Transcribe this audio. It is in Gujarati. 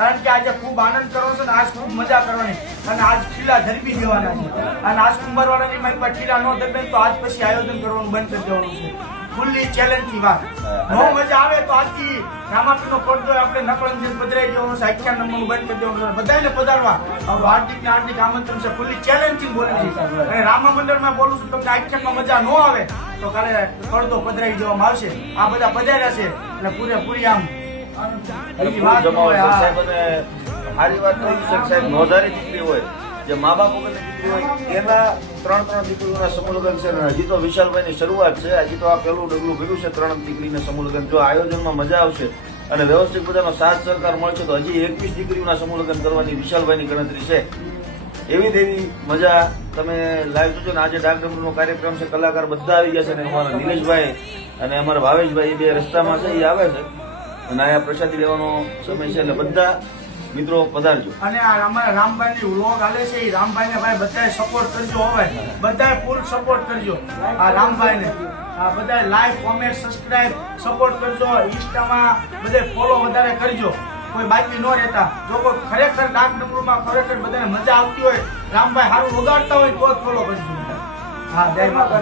કારણ કે આજે ખૂબ આનંદ કરવાનો છે ને આજ ખૂબ મજા કરવાની અને આજ ખીલા ધરબી દેવાના છે અને આજ કુંભારવાળાની મારી પાસે ખીલા ન ધરબે તો આજ પછી આયોજન કરવાનું બંધ કરી દેવાનું છે. ખુલ્લી ચેલેન્જ થી વાત નો મજા આવે તો આજથી રામાપીરનો પડદો આપણે નકળંજન પધરાઈ દેવાનો છે. 11 નંબરનું બંધ કરી દેવાનું છે. બધાને પધારવા હાર્દિક ને હાર્દિક આમંત્રણ છે. ખુલ્લી ચેલેન્જ થી બોલે છે અને રામા મંડળમાં બોલું છું તમને 11 માં મજા ન આવે તો કાલે પડદો પધરાઈ દેવામાં આવશે. આ બધા પધાર્યા છે એટલે પૂરેપૂરી આમ સારી વાત સાહેબ નોંધારી દીકરી હોય જે મા બાપ વગરની દીકરી હોય એના 3 દીકરીઓના સમૂહ લગ્ન છે અને હજી તો વિશાલભાઈની શરૂઆત છે. હજી તો આ પહેલું ડગલું ભર્યું છે 3 દીકરીના સમૂહ લગ્ન. જો આયોજનમાં મજા આવશે અને વ્યવસ્થિત બધાનો સાથ સહકાર મળશે તો હજી 21 દીકરીઓના સમૂહ લગ્ન કરવાની વિશાલભાઈની ગણતરી છે. એવી દેવી મજા તમે લાઈવ જોજો ને આજે ડાકડમરૂનો કાર્યક્રમ છે. કલાકાર બધા આવી ગયા છે અને અમારા નિલેશભાઈ અને અમારા ભાવેશભાઈ બે રસ્તામાં છે એ આવે છે અને અહીંયા પ્રસાદી લેવાનો સમય છે એટલે બધા મિત્રો પધારજો. અને આ અમારા રામભાઈની વ્લોગ હાલે છે એ રામભાઈને ભાઈ બધાએ સપોર્ટ કરજો. હવે બધાએ ફૂલ સપોર્ટ કરજો આ રામભાઈને. આ બધાએ લાઈક કોમેન્ટ સબસ્ક્રાઇબ સપોર્ટ કરજો. ઇન્સ્ટામાં બધે ફોલો વધારે કરજો. કોઈ બાકી ન રહેતા. જો કોઈ ખરેખર ડાકડમરૂમાં ખરેખર બધાને મજા આવતી હોય રામભાઈ સારું વગાડતા હોય તો જ ફોલો કરજો. હા, જય માતા.